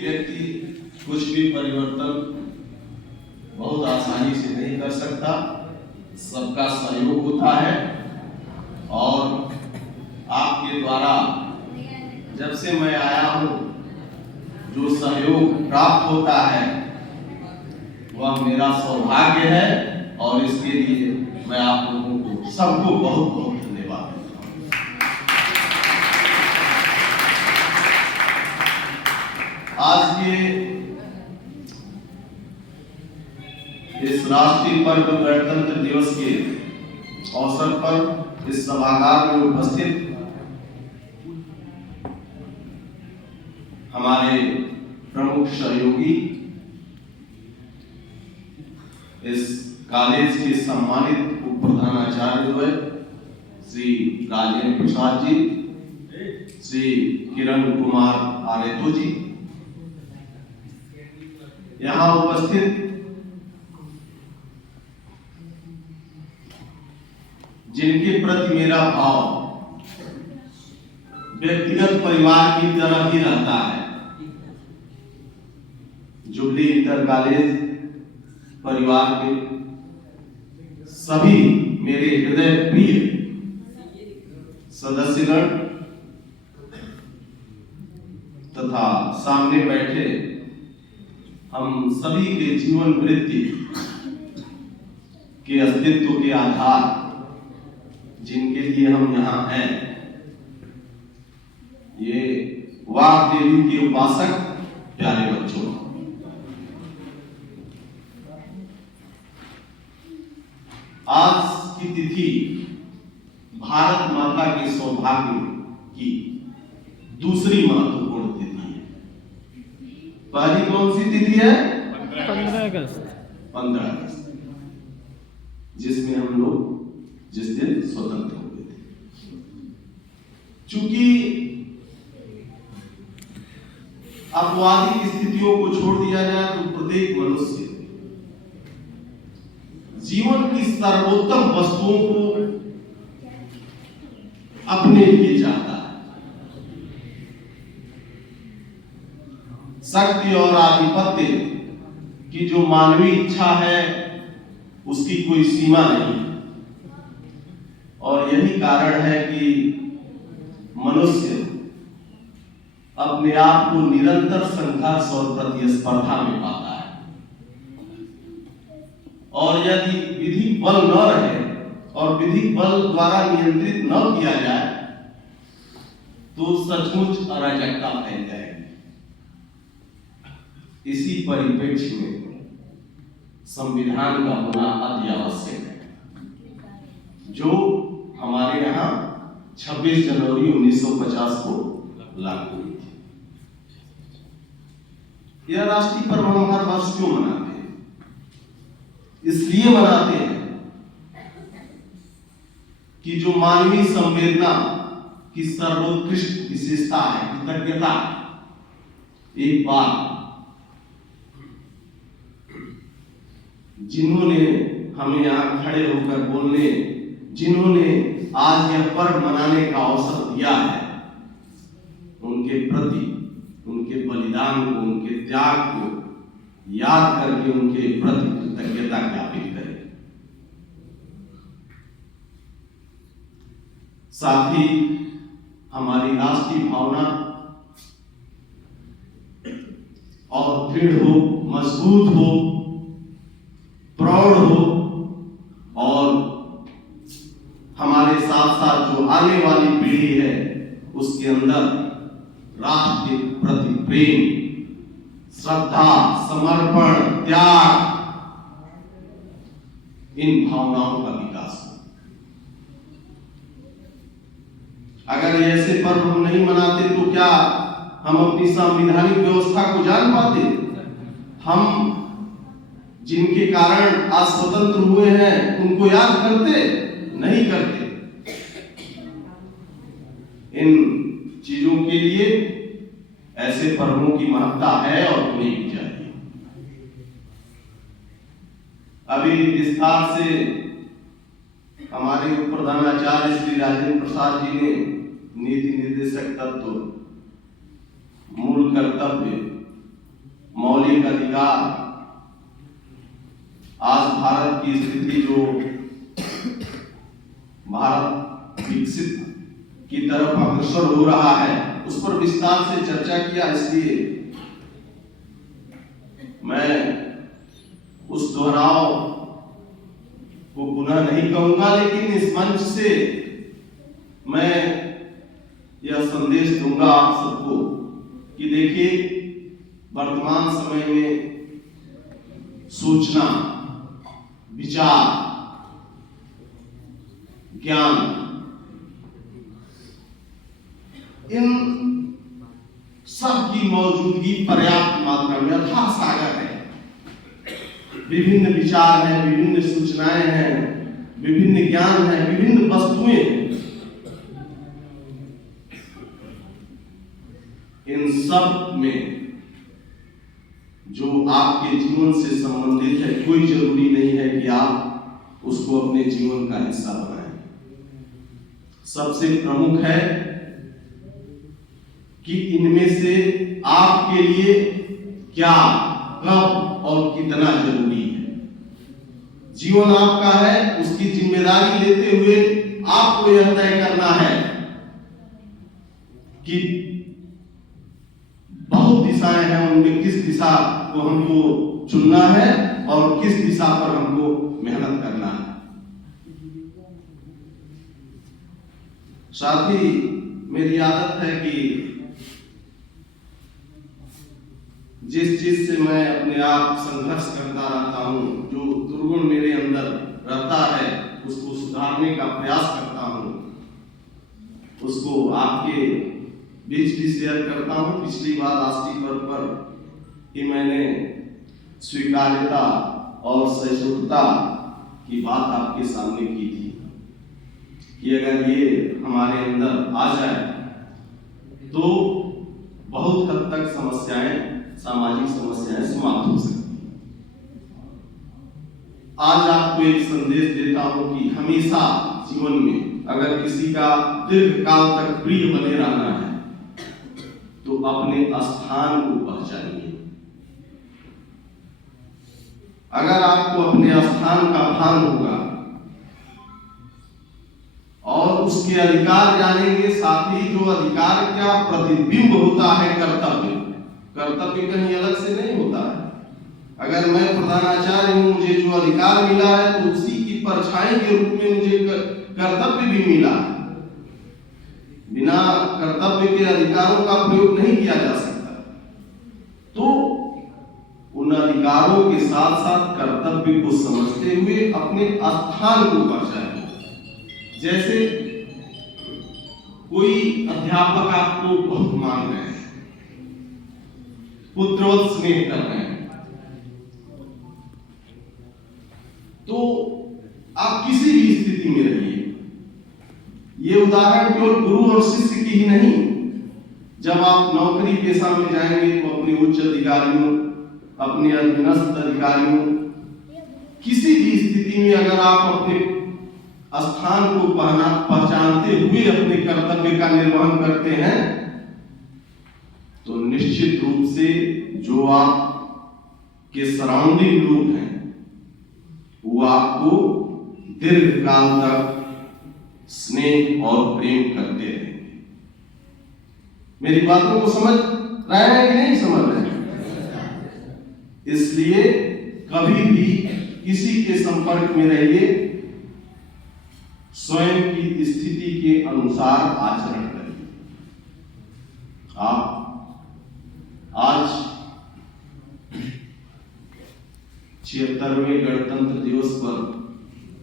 व्यक्ति कुछ भी परिवर्तन बहुत आसानी से नहीं कर सकता, सबका सहयोग होता है। और आपके द्वारा जब से मैं आया हूँ जो सहयोग प्राप्त होता है वह मेरा सौभाग्य है, और इसके लिए मैं आप लोगों को सबको बहुत बहुत धन्यवाद देता हूँ। आज के इस राष्ट्रीय पर्व गणतंत्र दिवस के अवसर पर इस सभागार में उपस्थित हमारे प्रमुख सहयोगी, इस कॉलेज के सम्मानित उप प्रधानाचार्य द्वय श्री राजेंद्र प्रसाद जी, श्री किरण कुमार आरेतो जी, यहाँ उपस्थित जिनके प्रति मेरा भाव व्यक्तिगत परिवार की तरह ही रहता है, जुबली इंटर कॉलेज परिवार के सभी मेरे हृदय प्रिय सदस्यगण तथा सामने बैठे हम सभी के जीवन वृत्ति के अस्तित्व के आधार जिनके लिए हम यहाँ हैं, ये वाग देवी के उपासक प्यारे बच्चों, आज की तिथि भारत माता के सौभाग्य की दूसरी महत्वपूर्ण तिथि है। पहली कौन सी तिथि है? 15 अगस्त, 15 अगस्त, जिसमें हम लोग जिस दिन स्वतंत्र हुए थे। चूंकि अपवादी स्थितियों को छोड़ दिया जाए तो प्रत्येक मनुष्य जीवन की सर्वोत्तम वस्तुओं को अपने लिए चाहता है। शक्ति और आधिपत्य की जो मानवीय इच्छा है उसकी कोई सीमा नहीं, और यही कारण है कि मनुष्य अपने आप को निरंतर संघर्ष और प्रतिस्पर्धा में पाता है। और यदि विधि बल न रहे और विधि बल द्वारा नियंत्रित न किया जाए तो सचमुच अराजकता फैल जाएगी। इसी परिप्रेक्ष्य में संविधान का होना अति आवश्यक है, जो हमारे यहाँ 26 जनवरी 1950 को लागू हुई थी। यह राष्ट्रीय पर्व हम हर वर्ष क्यों मनाते हैं? इसलिए मनाते हैं कि जो मानवीय संवेदना की सर्वोत्कृष्ट विशेषता है, कृतज्ञता, एक बार जिन्होंने हमें यहाँ खड़े होकर बोलने, जिन्होंने आज यह पर्व मनाने का अवसर दिया है, उनके प्रति, उनके बलिदान को, उनके त्याग को याद करके उनके प्रति कृतज्ञता ज्ञापित करें। साथ ही हमारी राष्ट्रीय भावना और दृढ़ हो, मजबूत हो, प्रौढ़ हो, और हमारे साथ साथ जो आने वाली पीढ़ी है उसके अंदर राष्ट्र के प्रति प्रेम, श्रद्धा, समर्पण, त्याग, इन भावनाओं का विकास हो। अगर ऐसे पर्व हम नहीं मनाते तो क्या हम अपनी संवैधानिक व्यवस्था को जान पाते? हम जिनके कारण आज स्वतंत्र हुए हैं उनको याद करते? नहीं करते। इन चीजों के लिए ऐसे पर्वों की महत्ता है और होनी भी चाहिए। अभी विस्तार से हमारे उप प्रधानाचार्य श्री राजेंद्र प्रसाद जी ने नीति निर्देशक तत्व, मूल कर्तव्य मौलिक अधिकार, आज भारत की स्थिति जो भारत विकसित की तरफ अग्रसर हो रहा है उस पर विस्तार से चर्चा किया। इसलिए मैं उस दोहराव को पुनः नहीं कहूंगा, लेकिन इस मंच से मैं यह संदेश दूंगा आप सबको कि देखिए, वर्तमान समय में सूचना, विचार, ज्ञान, इन सब की मौजूदगी पर्याप्त मात्रा में अथाह सागर है। विभिन्न विचार हैं, विभिन्न सूचनाएं हैं, विभिन्न ज्ञान है, विभिन्न वस्तुएं हैं। इन सब में जो आपके जीवन से संबंधित है, कोई जरूरी नहीं है कि आप उसको अपने जीवन का हिस्सा बनाएं। सबसे प्रमुख है कि इनमें से आपके लिए क्या, कब और कितना जरूरी है। जीवन आपका है, उसकी जिम्मेदारी लेते हुए आपको यह तय करना है कि बहुत दिशाएं हैं, उनमें किस दिशा को हमको चुनना है और किस दिशा पर हमको मेहनत करना है। साथ ही मेरी आदत है कि जिस चीज से मैं अपने आप संघर्ष करता रहता हूं, जो दुर्गुण मेरे अंदर रहता है, उसको सुधारने का प्रयास करता हूं, उसको आपके बीच भी शेयर करता हूं। पिछली बार राष्ट्रीय पर्व पर ही मैंने स्वीकार्यता और सहिष्णुता की बात आपके सामने की थी कि अगर ये हमारे अंदर आ जाए तो बहुत हद तक समस्याएं, सामाजिक समस्याएं समाप्त हो सकती हैं। आज आपको एक संदेश देता हूं कि हमेशा जीवन में अगर किसी का दीर्घकाल तक प्रिय बने रहना है तो अपने स्थान को पहचानिए। अगर आपको अपने स्थान का भान होगा और उसके अधिकार जानेंगे, साथ ही जो अधिकार का प्रतिबिंब होता है कर्तव्य, कर्तव्य कहीं अलग से नहीं होता है। अगर मैं प्रधानाचार्य हूं, मुझे जो अधिकार मिला है तो उसी की परछाई के रूप में मुझे कर्तव्य भी मिला है। बिना कर्तव्य के अधिकारों का प्रयोग नहीं किया जा सकता। तो उन अधिकारों के साथ साथ कर्तव्य को समझते हुए अपने स्थान को पहचानें। जैसे कोई अध्यापक आपको बहुत मान रहे हैं, पुत्रवत स्नेह कर रहे हैं, तो आप किसी भी स्थिति में रहिए। ये उदाहरण केवल गुरु और शिष्य की ही नहीं, जब आप नौकरी पेशा में जाएंगे तो अपने उच्च अधिकारियों, अपने अधीनस्थ अधिकारियों, किसी भी स्थिति में अगर आप अपने स्थान को पहचानते हुए अपने कर्तव्य का निर्वहन करते हैं तो निश्चित रूप से जो आप के सराउंडिंग लोग हैं वो आपको दीर्घकाल तक स्नेह और प्रेम करते रहेंगे। मेरी बातों को समझ रहे हैं कि नहीं समझ रहे हैं? इसलिए कभी भी किसी के संपर्क में रहिए, स्वयं की स्थिति के अनुसार आचरण करिए। आप आज 76वें गणतंत्र दिवस पर